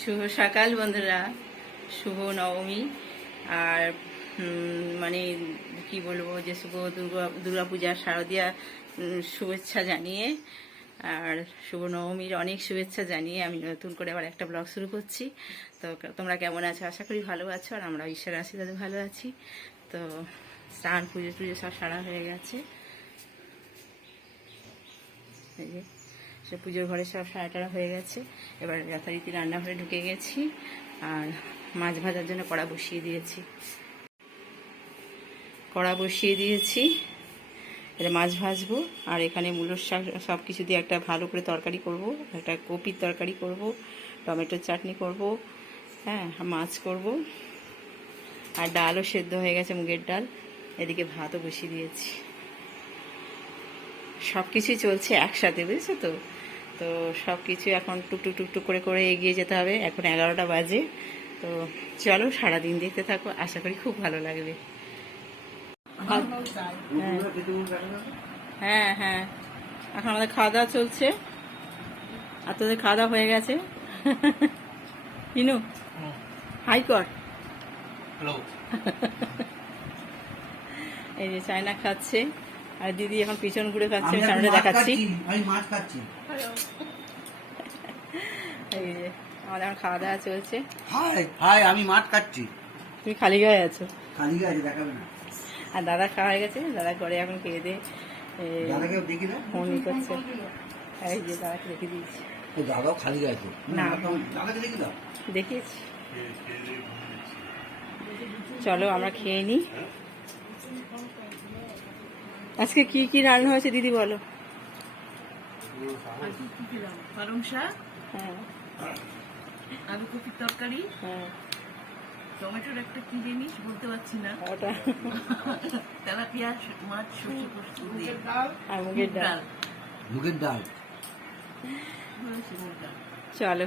শুভ সকাল বন্ধুরা। শুভ নবমী। আর মানে কি বলব যে শুভ দুর্গা দুর্গা পূজা শারদীয়া শুভেচ্ছা জানিয়ে, আর শুভ নবমীর অনেক শুভেচ্ছা জানিয়ে আমি নতুন করে আবার একটা ব্লগ শুরু করছি। তো তোমরা কেমন আছো? আশা করি ভালো আছো, আর আমরা ঈশ্বরের আশীর্বাদে ভালো আছি। তো স্নান পুজো টুজো সব সারা হয়ে গেছে। এই যে সে পুজোর ঘরে সব সারা টারা হয়ে গেছে। এবার যথারীতি রান্নাঘরে ঢুকে গেছি আর মাছ ভাজার জন্য কড়া বসিয়ে দিয়েছি। কড়া বসিয়ে দিয়েছি এটা মাছ ভাজবো, আর এখানে মূলোর শাক সব কিছু দিয়ে একটা ভালো করে তরকারি করব, একটা কপির তরকারি করব, টমেটোর চাটনি করব হ্যাঁ মাছ করব। আর ডালও সেদ্ধ হয়ে গেছে মুগের ডাল, এদিকে ভাতও বসিয়ে দিয়েছি। সব কিছুই চলছে একসাথে, বুঝেছ তো? তো সব কিছু এখন টুকটুক টুকটুক করে করে এগিয়ে যেতে হবে। এখন এগারোটা বাজে। তো চলো সারাদিন দেখতে থাকো। আশা করি খুব ভালো লাগবে। হ্যাঁ হ্যাঁ। এখন আমাদের খাওয়া দাওয়া চলছে। আর তোদের খাওয়া দাওয়া হয়ে গেছে? কিনু হাই কর। এই যে চায়না খাচ্ছে। আর দিদি এখন পিছন ঘুরে খাচ্ছে সামনে দেখাচ্ছি। আমি মাছ খাচ্ছি। এই যে আমাদের এখন খাওয়া দাওয়া চলছে। হাই হাই আমি খাচ্ছি তুমি খালি গায়ে আছো? খালি আছে দেখাবে না। আর দাদা খাওয়া হয়ে গেছে? দাদা ঘরে এখন খেয়ে দিয়ে দাদাকেও দেখি না? ফোন করছে। এই যে দাদাকে রেখে দিয়েছি। ও দাদাও খালি আছে? না। দাদাকে দেখি দাও। দেখিয়েছি। চলো আমরা খেয়ে নিই আজকে কি কি রান্না হয়েছে দিদি বলো। পালং শাক হ্যাঁ। আলু কপির তরকারি হ্যাঁ। টমেটোর একটা কি জিনিস বলতে পারছি না। ওটা। তেলাপিয়া মাছ সর্ষে পোস্ত দিয়ে। আর মুগের ডাল ডাল। মুগের ডাল। চলো।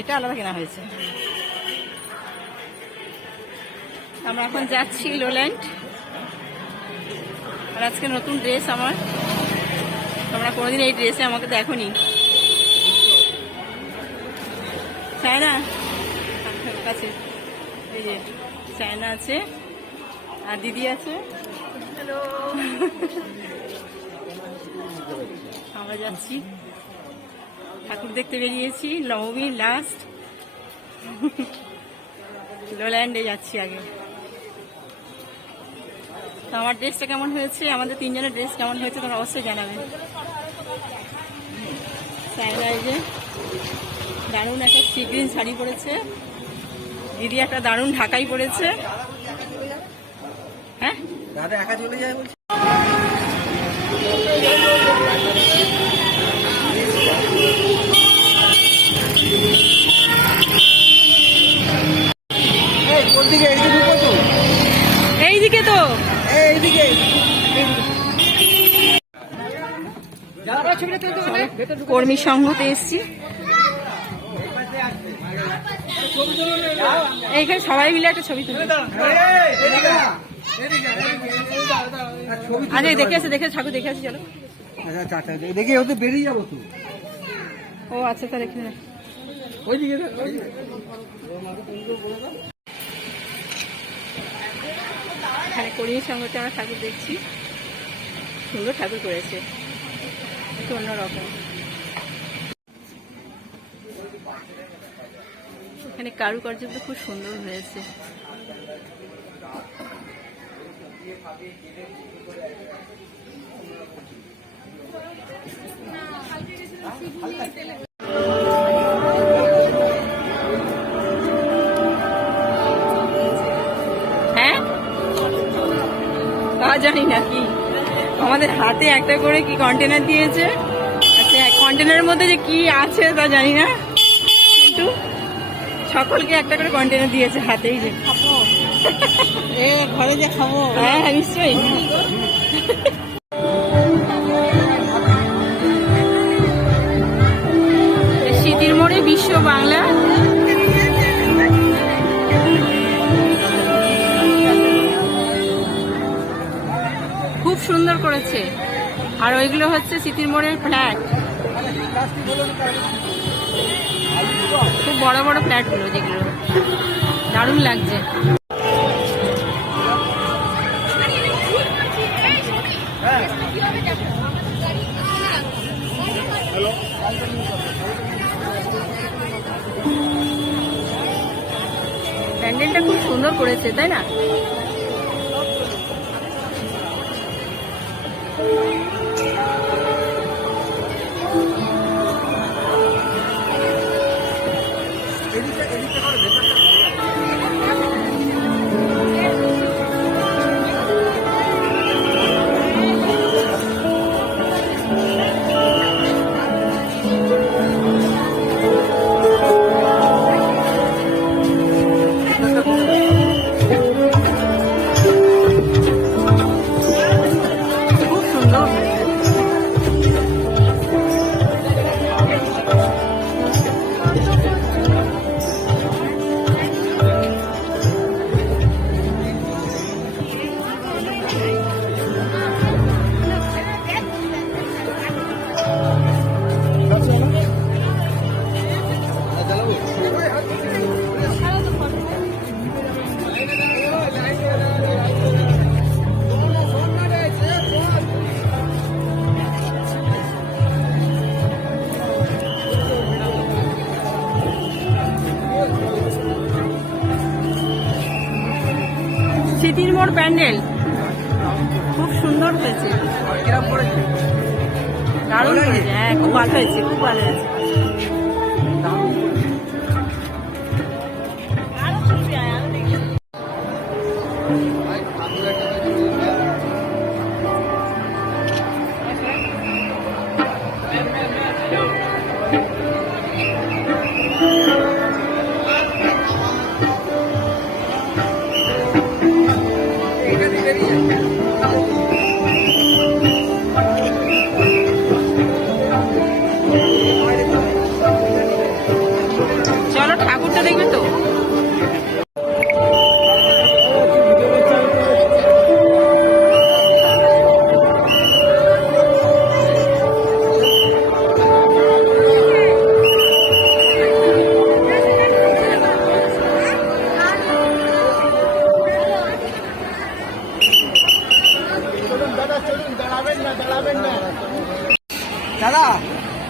এটা আলাদা কেনা হয়েছে। আমরা এখন যাচ্ছি লোল্যান্ড আর আজকে নতুন ড্রেস আমার। তোমরা কোনোদিন এই ড্রেসে আমাকে দেখোনি। চায়না কাছে। এই যে চায়না আছে। আর দিদি আছে। হ্যালো আমরা যাচ্ছি। ঠাকুর দেখতে বেরিয়েছি, নবমী লাস্ট লোল্যান্ডে যাচ্ছি আগে। তো আমার ড্রেসটা কেমন হয়েছে? আমাদের তিনজনের ড্রেস কেমন হয়েছে তোমরা অবশ্যই জানাবে। যে দারুণ একটা সি শাড়ি পরেছে। দিদি একটা দারুণ ঢাকাই পরেছে। হ্যাঁ? দাদা একা চলে যায় দিকে এইদিকে ঢুকবো তো। এইদিকে তো। এইদিকে। কর্মী সংঘতে এসছি। এইখানে সবাই মিলে একটা ছবি তুলি আরে দেখে আছে দেখে ঠাকুর দেখে আছে চলো। আচ্ছা আচ্ছা আচ্ছা ওতে বেরিয়ে যাব তো। ও আচ্ছা তাহলে এখানে ওইদিকে। এখানে কর্মী সঙ্গতে আমরা ঠাকুর দেখছি। সুন্দর ঠাকুর করেছে। একটু অন্যরকম। এখানে কারুকার্যটা খুব সুন্দর হয়েছে। হ্যাঁ জানি না কি। আমাদের হাতে একটা করে কি কন্টেনার দিয়েছে? আচ্ছা কন্টেনারের মধ্যে যে কি আছে তা জানি না। কিন্তু সকলকে একটা করে কন্টেনার দিয়েছে হাতেই যে। এ ঘরে যে খাব। হ্যাঁ হ্যাঁ, নিশ্চয়ই। স্মৃতির মোড়ে বিশ্ব বাংলা করেছে। আর ওইগুলো হচ্ছে স্মৃতির মোড়ের ফ্ল্যাট। খুব বড় বড় ফ্ল্যাটগুলো যেগুলো। দারুণ লাগছে। প্যান্ডেলটা খুব সুন্দর করেছে, তাই না? স্মৃতির মোড় প্যান্ডেল। খুব সুন্দর হয়েছে। দারুণ হয়েছে? হ্যাঁ খুব ভালো হয়েছে খুব ভালো হয়েছে।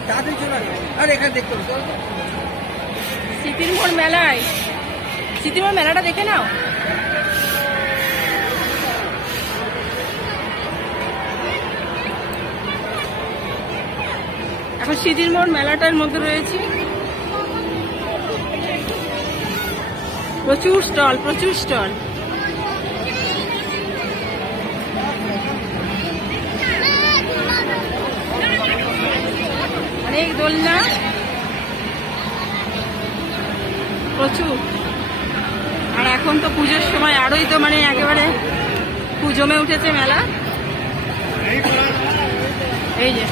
দাদা চলে আসো। আরে এখানে দেখতে হবে। মোড় মেলায় স্মৃতির মোড় মেলাটা দেখে নাও। এখন স্মৃতির মোড় মেলাটার মধ্যে রয়েছে। প্রচুর স্টল প্রচুর স্টল। দোলনা প্রচুর আর এখন তো পুজোর সময়, আরোই তো মানে একেবারে পুজমে উঠেছে মেলা। এই যে।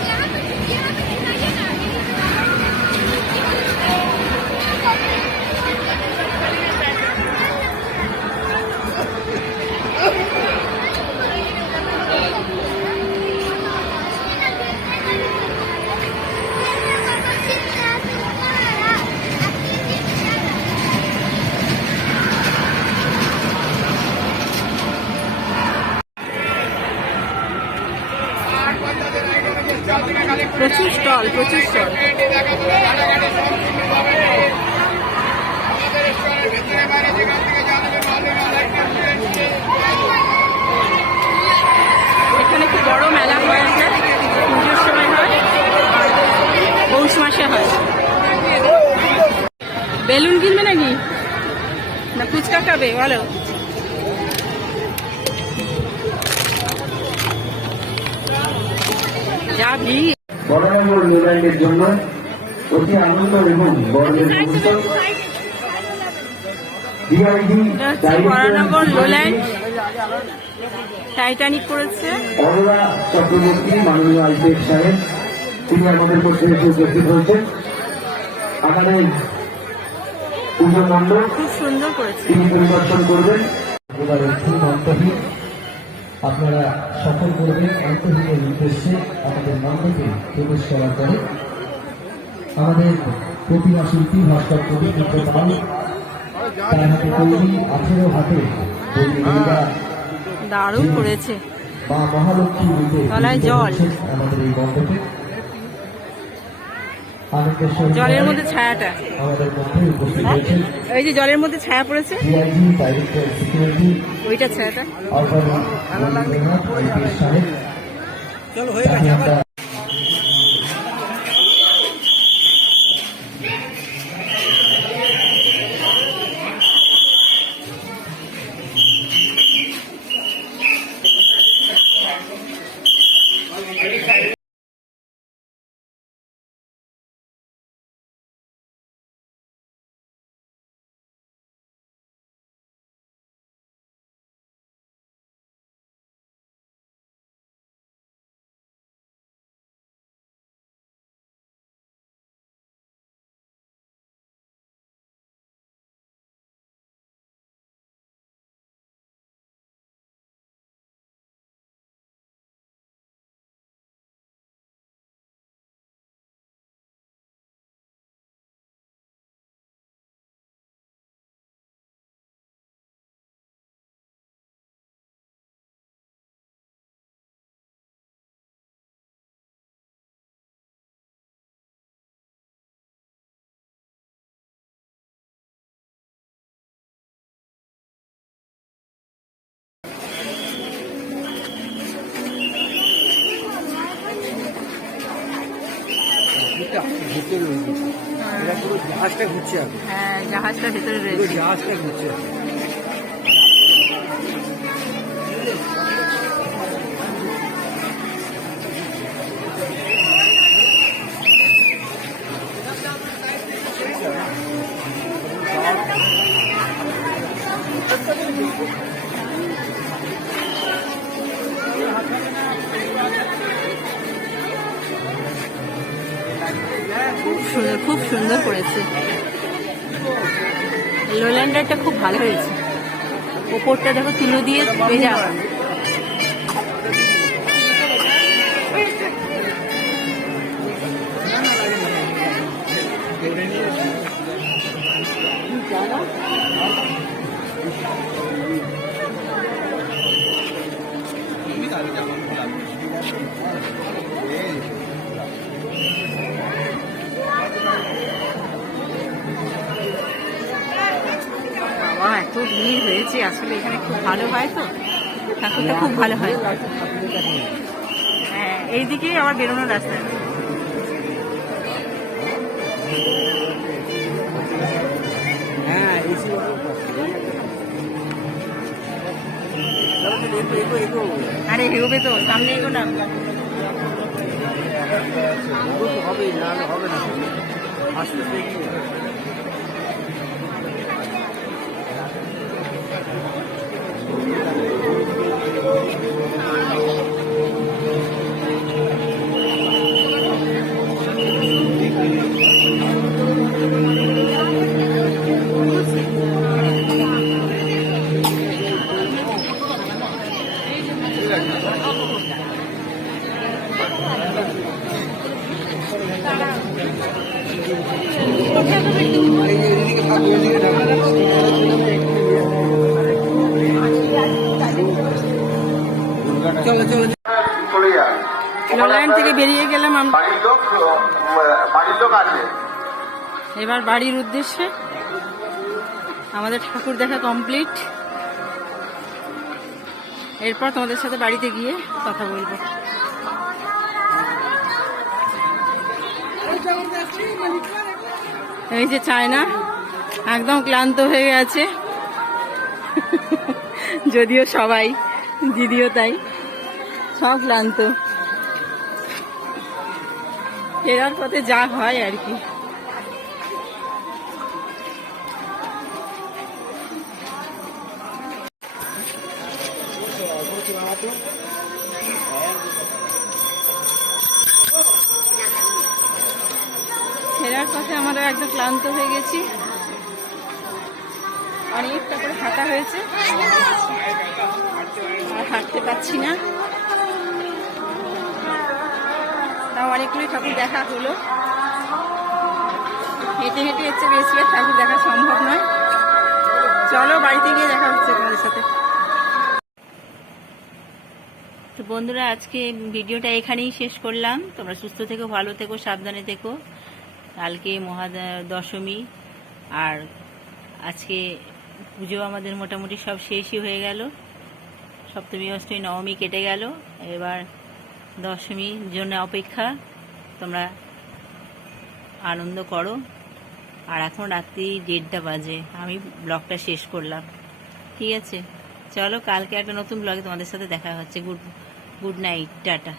বেলুন কিনবে নাকি? না ফুচকা খাবে বলো। যা ভিড়। বড়নগর নিউল্যান্ডের জন্য অতি আনন্দ এবং বরানগর লোল্যান্ড। টাইটানিক করেছে। অরোরা চক্রবর্তী মাননীয় আইপিএস সাহেব তিনি আমাদের মধ্যে উপস্থিত হয়েছেন। আমাদের পুজো মণ্ডপ। খুব সুন্দর করেছে। তিনি পরিদর্শন করবেন। আপনারা সফল করবেন অন্তহীনের উদ্দেশ্যে আমাদের মণ্ডপে প্রবেশ করার পরে আমাদের প্রতিমা শিল্পী ভাস্কর কবি পাল তার হাতে তৈরি আঠেরো হাতে দারুণ করেছে। বা মহালক্ষ্মী রূপে। আমাদের এই মণ্ডপে। জলের মধ্যে ছায়াটা। এই যে জলের মধ্যে ছায়া পড়েছে? ওইটা ছায়াটা। অর্পণ রবীন্দ্রনাথ ঘুরছে এখন হ্যাঁ জাহাজটা ভেতরে রয়েছে। জাহাজটা ঘুরছে ওপরটা দেখো তুলো দিয়ে ভেজা। ভালো হয় তো? ঠাকুরটা খুব ভালো হয়। হ্যাঁ এইদিকে আবার বেরোনোর রাস্তা। হ্যাঁ আরে এগোবে তো সামনে এগো না। হবেই না হবে না। আস্তে আস্তে বাড়ির লোক আছে এবার বাড়ির উদ্দেশ্যে আমাদের ঠাকুর দেখা কমপ্লিট এরপর তোমাদের সাথে বাড়িতে গিয়ে কথা বলব। এই যে চায়না, একদম ক্লান্ত হয়ে গেছে। যদিও সবাই, দিদিও তাই। সব ক্লান্ত। ফেরার পথে যা হয় আর কি। ফেরার পথে আমরা একদম ক্লান্ত হয়ে গেছি। অনেকটা করে হাঁটা হয়েছে। আর হাঁটতে পারছি না। তাও অনেকগুলি ঠাকুর দেখা হলো। হেঁটে হেঁটে হচ্ছে বেশি ঠাকুর দেখা সম্ভব নয়। চলো বাড়িতে গিয়ে দেখা হচ্ছে তোমাদের সাথে। তো বন্ধুরা, আজকে ভিডিওটা এখানেই শেষ করলাম। তোমরা সুস্থ থেকো, ভালো থেকো, সাবধানে থেকো। কালকে মহা দশমী আর আজকে পুজো আমাদের মোটামুটি সব শেষই হয়ে গেল। সপ্তমী, অষ্টমী, নবমী কেটে গেল। এবার দশমীর জন্য অপেক্ষা। তোমরা আনন্দ করো। আর এখন রাত্রি দেড়টা বাজে। আমি ব্লগটা শেষ করলাম। ঠিক আছে? চলো, কালকে একটা নতুন ব্লগে তোমাদের সাথে দেখা হচ্ছে। Good good night, tata.